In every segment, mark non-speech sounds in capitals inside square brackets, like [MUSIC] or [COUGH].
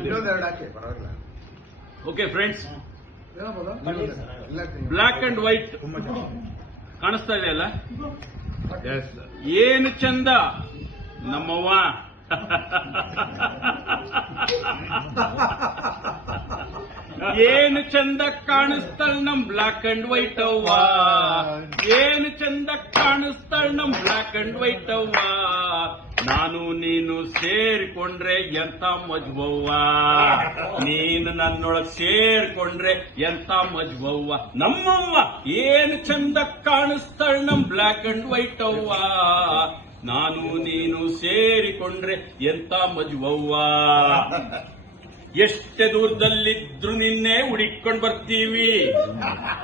ಇನ್ನೊಂದೆರಡು ಹಾಕಿ ಪರವಾಗಿಲ್ಲ. ಓಕೆ ಫ್ರೆಂಡ್ಸ್ ಇಲ್ಲ ಬ್ಲ್ಯಾಕ್ ಅಂಡ್ ವೈಟ್ ಕಾಣಿಸ್ತಾ ಇದೆ ಅಲ್ಲ? ಏನು ಚಂದ? ನಮ್ಮವ್ವ. ಏನು ಚಂದ ಕಾಣಿಸ್ತಾಳ ನಮ್ ಬ್ಲ್ಯಾಕ್ ಅಂಡ್ ವೈಟ್ ಅವ್ವ? ಏನು ಚಂದ ಕಾಣಿಸ್ತಾಳ ನಮ್ ಬ್ಲ್ಯಾಕ್ ಅಂಡ್ ವೈಟ್ ಅವ್ವ? ನಾನು ಸೇರಿಕೊಂಡ್ರೆ ಎಂತ ಮಜ್ಬವ್ವ ನೀನು ನನ್ನೊಳಗ್ ಸೇರಿಕೊಂಡ್ರೆ ಎಂತ ಮಜ್ಬವ್ವ ನಮ್ಮವ್ವ ಏನು ಚಂದ ಕಾಣಿಸ್ತಾಳ ನಮ್ ಬ್ಲಾಕ್ ಅಂಡ್ ವೈಟ್ ಅವ್ವ? ನಾನು ನೀನು ಸೇರಿಕೊಂಡ್ರೆ ಎಂತ ಮಜ್ವವ್ವ? ಎಷ್ಟೇ ದೂರದಲ್ಲಿದ್ರು ನಿನ್ನೆ ಹುಡಿಕೊಂಡು ಬರ್ತೀವಿ.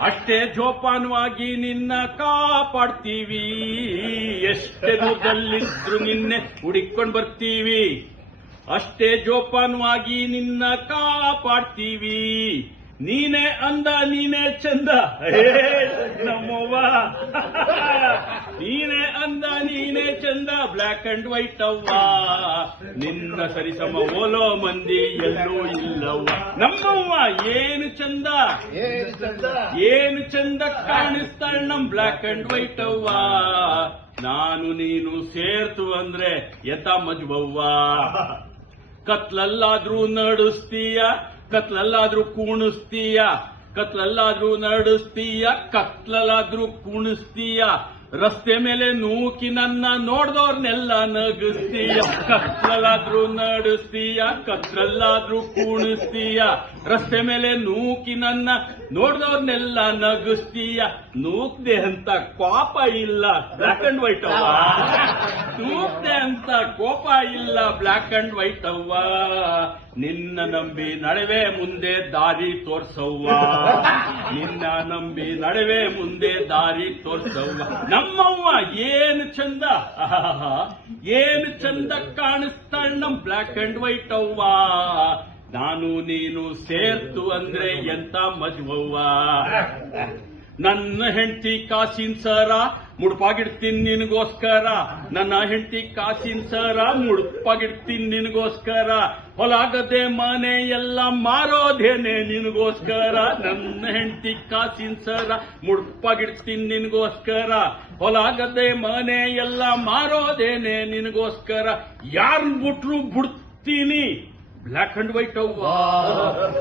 ಅಷ್ಟೇ ಜೋಪಾನವಾಗಿ ನಿನ್ನ ಕಾಪಾಡ್ತೀವಿ. ಎಷ್ಟೇ ದೂರದಲ್ಲಿದ್ರು ನಿನ್ನೆ ಹುಡಿಕೊಂಡು ಬರ್ತೀವಿ. ಅಷ್ಟೇ ಜೋಪಾನವಾಗಿ ನಿನ್ನ ಕಾಪಾಡ್ತೀವಿ. ನೀನೇ ಅಂದ ನೀನೇ ಚಂದ. ನಮ್ಮವ್ವ. ನೀನೇ ಅಂದ ನೀನೇ ಚಂದ. ಬ್ಲ್ಯಾಕ್ ಅಂಡ್ ವೈಟ್ ಅವ್ವ. ನಿನ್ನ ಸರಿಸಮ ಓಲೋ ಮಂದಿ ಎಲ್ಲೋ ಇಲ್ಲವ್ವ. ನಮ್ಮವ್ವ ಏನು ಚಂದ? ಏನು ಚಂದ? ಏನು ಚಂದ ಕಾಣಿಸ್ತಾಳ ನಮ್ ಬ್ಲ್ಯಾಕ್ ಅಂಡ್ ವೈಟ್ ಅವ್ವ. ನಾನು ನೀನು ಸೇರ್ತು ಅಂದ್ರೆ ಎತ ಮಜ್ಬವ್ವ ಕತ್ಲಲ್ಲಾದ್ರೂ ನಡಿಸ್ತೀಯ? ಕತ್ಲಲ್ಲಾದ್ರೂ ಕೂಣಿಸ್ತೀಯ, ಕತ್ಲಲ್ಲಾದ್ರೂ ನಡೆಸ್ತೀಯ ಕತ್ಲಲ್ಲಾದ್ರೂ ಕುಣಿಸ್ತೀಯ, ರಸ್ತೆ ಮೇಲೆ ನೂಕಿ ನನ್ನ ನೋಡ್ದವ್ರನ್ನೆಲ್ಲ ನಗಿಸ್ತೀಯ, ಕತ್ಲಲ್ಲಾದ್ರೂ ನಡಿಸ್ತೀಯ ಕತ್ಲಲ್ಲಾದ್ರೂ ಕುಣಿಸ್ತೀಯ ರಸ್ತೆ ಮೇಲೆ ನೂಕಿ ನನ್ನ ನೋಡಿದವ್ರನ್ನೆಲ್ಲ ನಗಿಸ್ತೀಯ. ನೂಕ್ದೆ ಅಂತ ಕೋಪ ಇಲ್ಲ ಬ್ಲಾಕ್ ಅಂಡ್ ವೈಟ್ ಅವ್ವ. ನೂಕ್ದೆ ಅಂತ ಕೋಪ ಇಲ್ಲ ಬ್ಲಾಕ್ ಅಂಡ್ ವೈಟ್ ಅವ್ವ. ನಿನ್ನ ನಂಬಿ ನಡುವೆ ಮುಂದೆ ದಾರಿ ತೋರ್ಸವ್ವ. ನಿನ್ನ ನಂಬಿ ನಡುವೆ ಮುಂದೆ ದಾರಿ ತೋರ್ಸವ್ವ. ನಮ್ಮವ್ವ ಏನು ಚಂದ? ಏನು ಚಂದ ಕಾಣಿಸ್ತಾಳ ನಮ್ ಬ್ಲಾಕ್ ಅಂಡ್ ವೈಟ್ ಅವ್ವ. ನಾನು ನೀನು ಸೇರ್ತು ಅಂದ್ರೆ ಎಂತ ಮಜ್ವವ್ವ? [LAUGHS] ನನ್ನ ಹೆಂಡತಿ ಕಾಸಿನ ಸರ ಮುಡುಪಾಗಿಡ್ತೀನಿ ನಿನಗೋಸ್ಕರ. ನನ್ನ ಹೆಂಡತಿ ಕಾಸಿನ ಸರ ಮುಡುಪಾಗಿಡ್ತೀನಿ ನಿನಗೋಸ್ಕರ. ಹೊಲಾಗದೆ ಮನೆ ಎಲ್ಲ ಮಾರೋದೇನೆ ನಿನಗೋಸ್ಕರ. ನನ್ನ ಹೆಂಡತಿ ಕಾಸಿನ ಸರ ಮುಡುಪಾಗಿಡ್ತೀನಿ ನಿನಗೋಸ್ಕರ. ಹೊಲಾಗದೆ ಮನೆ ಎಲ್ಲ ಮಾರೋದೇನೆ ನಿನಗೋಸ್ಕರ. ಯಾರು ಬಿಟ್ರು ಬಿಡ್ತೀನಿ? ಬ್ಲ್ಯಾಕ್ ಅಂಡ್ ವೈಟ್ ಅವ್ವ.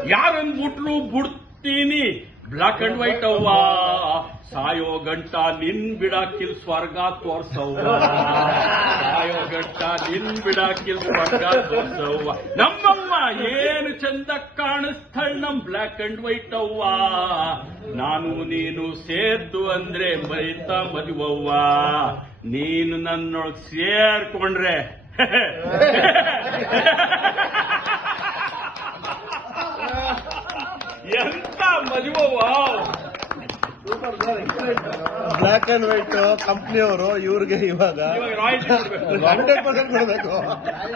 ಯಾರನ್ ಮುಟ್ಲು ಬಿಡ್ತೀನಿ ಬ್ಲ್ಯಾಕ್ ಅಂಡ್ ವೈಟ್ ಅವ್ವ. ಸಾಯೋ ಗಂಟ ನಿನ್ ಬಿಡಾಕಿಲ್ ಸ್ವರ್ಗ ತೋರ್ಸವ್ವ. ಸಾಯೋ ಗಂಟ ನಿನ್ ಬಿಡಾಕಿಲ್ ಸ್ವರ್ಗ ತೋರ್ಸವ್ವ. ನಮ್ಮಮ್ಮ ಏನು ಚಂದ ಕಾಣಿಸ್ತಳ್ ನಮ್ ಬ್ಲ್ಯಾಕ್ ಅಂಡ್ ವೈಟ್ ಅವ್ವ. ನಾನು ನೀನು ಸೇದ್ದು ಅಂದ್ರೆ ಮೈತ ಮದುವವ್ವ. ನೀನು ನನ್ನೊಳಗ್ ಸೇರ್ಕೊಂಡ್ರೆ ಎಂತ ಸರ್ ಬ್ಲಾಕ್ ಅಂಡ್ ವೈಟ್ ಕಂಪ್ನಿಯವರು ಇವ್ರಿಗೆ ಇವಾಗ ಹಂಡ್ರೆಡ್ ಪರ್ಸೆಂಟ್ ಕೊಡಬೇಕು.